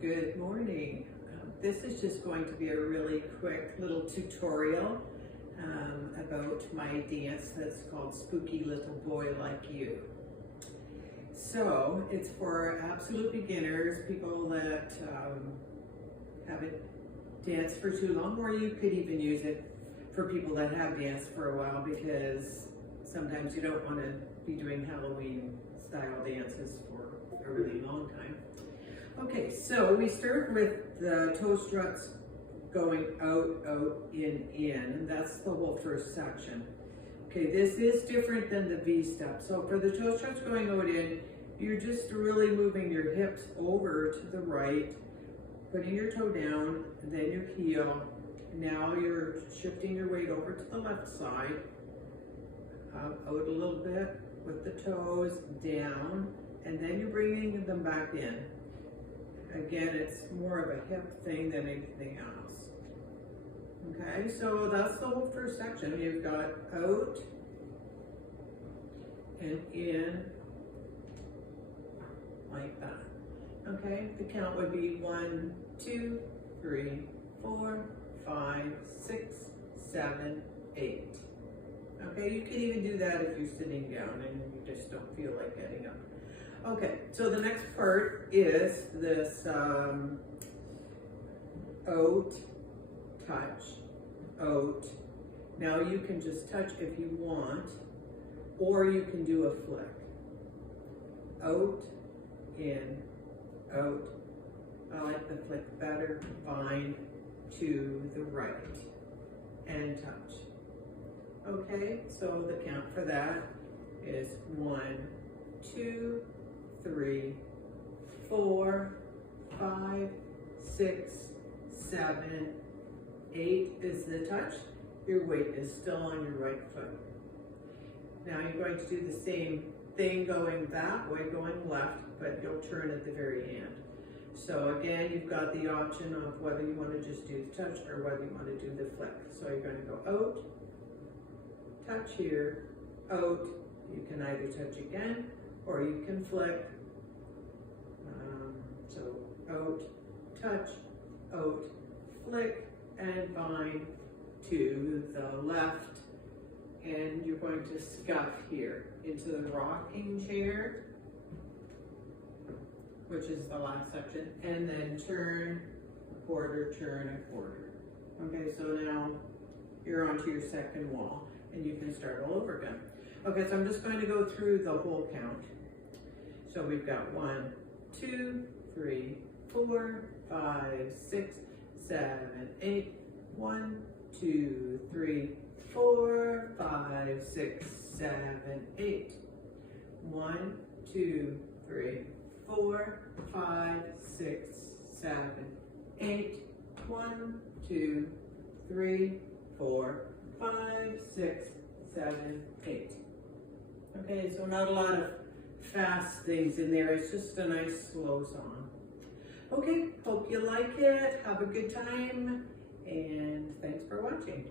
Good morning. This is just going to be a really quick little tutorial about my dance that's called Spooky Little Boy Like You. So it's for absolute beginners, people that haven't danced for too long, or you could even use it for people that have danced for a while, because sometimes you don't want to be doing Halloween style dances for a really long time. Okay, so we start with the toe struts going out, out, in, and that's the whole first section. Okay, this is different than the V step. So for the toe struts going out, in, you're just really moving your hips over to the right, putting your toe down, and then your heel. Now you're shifting your weight over to the left side, out a little bit with the toes down, and then you're bringing them back in. Again, it's more of a hip thing than anything else. Okay, so that's the whole first section. You've got out and in, like that. Okay, the count would be 1, 2, 3, 4, 5, 6, 7, 8. Okay, you can even do that if you're sitting down and you just don't feel like getting up. Okay, so the next part is this out, touch, out. Now you can just touch if you want, or you can do a flick. Out, in, out. I like the flick better. Bind to the right and touch. Okay, so the count for that is 1, 2, 3, 4, 5, 6, 7, 8 is the touch. Your weight is still on your right foot. Now you're going to do the same thing going that way, going left, but you'll turn at the very end. So again, you've got the option of whether you want to just do the touch or whether you want to do the flick. So you're going to go out, touch here, out. You can either touch again or you can flick. So out, touch, out, flick, and bind to the left. And you're going to scuff here into the rocking chair, which is the last section, and then turn a quarter, turn a quarter. Okay, so now you're onto your second wall and you can start all over again. Okay, so I'm just going to go through the whole count. So we've got 1, 2, 3, 4, 5, 6, 7, 8. 1, 2, 3, 4, 5, 6, 7, 8. 1, 2, 3, 4, 5, 6, 7, 8. 1, 2, 3, 4, 5, 6, 7, 8. Okay, so not a lot of fast things in there. It's just a nice slow song. Okay, hope you like it. Have a good time, and thanks for watching.